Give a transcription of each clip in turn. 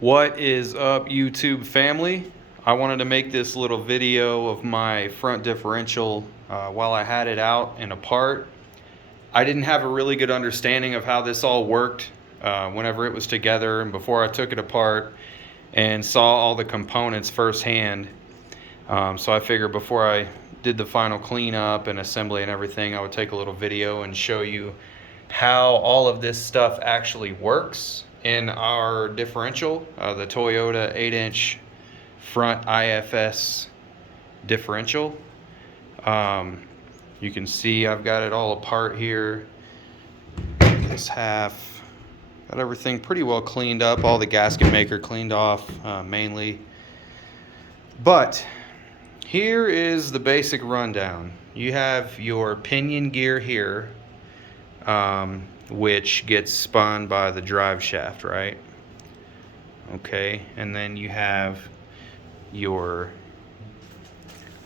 What is up, YouTube family? I wanted to make this little video of my front differential while I had it out and apart. I didn't have a really good understanding of how this all worked whenever it was together and before I took it apart and saw all the components firsthand. So I figured before I did the final cleanup and assembly and everything, I would take a little video and show you how all of this stuff actually works in our differential, the Toyota 8-inch front IFS differential. You can see I've got it all apart here. This half, got everything pretty well cleaned up, all the gasket maker cleaned off mainly. But here is the basic rundown. You have your pinion gear here, which gets spun by the drive shaft, right? Okay, and then you have your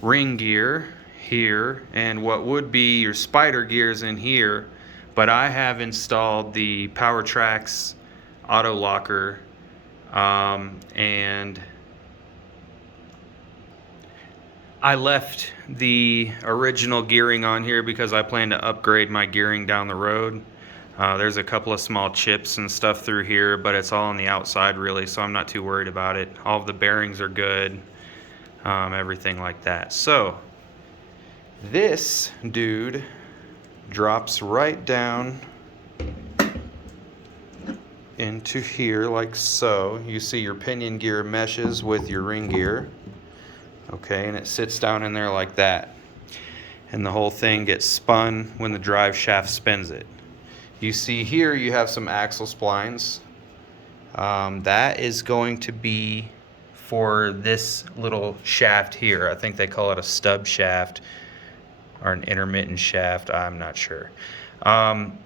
ring gear here and what would be your spider gears in here, but I have installed the Trax auto locker, and I left the original gearing on here because I plan to upgrade my gearing down the road. There's a couple of small chips and stuff through here, but it's all on the outside really, so I'm not too worried about it. All of the bearings are good, everything like that. So this dude drops right down into here like so. You see your pinion gear meshes with your ring gear. Okay, and it sits down in there like that. And the whole thing gets spun when the drive shaft spins it. You see here you have some axle splines. That is going to be for this little shaft here. I think they call it a stub shaft or an intermittent shaft, I'm not sure. And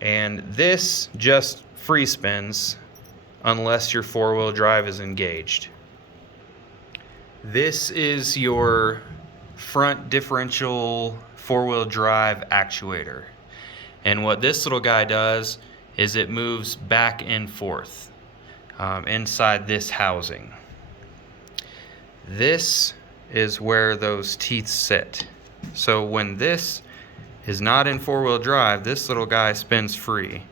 this just free spins unless your four-wheel drive is engaged. This is your front differential four-wheel drive actuator. And what this little guy does is it moves back and forth inside this housing. This is where those teeth sit. So when this is not in four-wheel drive, this little guy spins free.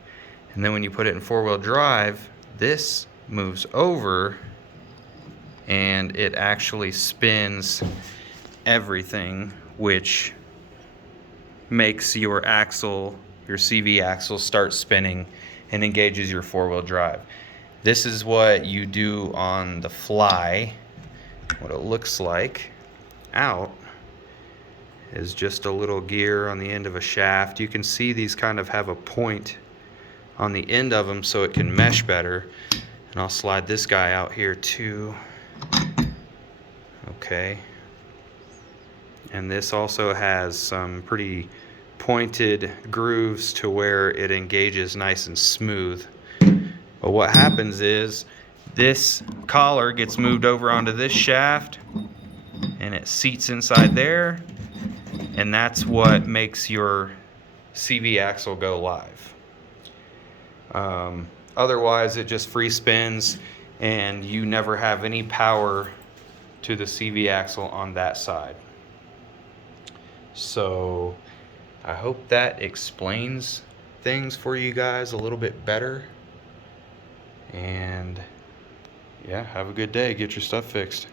And then when you put it in four-wheel drive, this moves over and it actually spins everything, which makes your axle, your CV axle, start spinning and engages your four-wheel drive. This is what you do on the fly. What it looks like out is just a little gear on the end of a shaft. You can see these kind of have a point on the end of them so it can mesh better. And I'll slide this guy out here too. Okay. And this also has some pretty pointed grooves to where it engages nice and smooth. But what happens is this collar gets moved over onto this shaft and it seats inside there, and that's what makes your CV axle go live. Otherwise it just free spins and you never have any power to the CV axle on that side. So I hope that explains things for you guys a little bit better. And yeah, have a good day. Get your stuff fixed.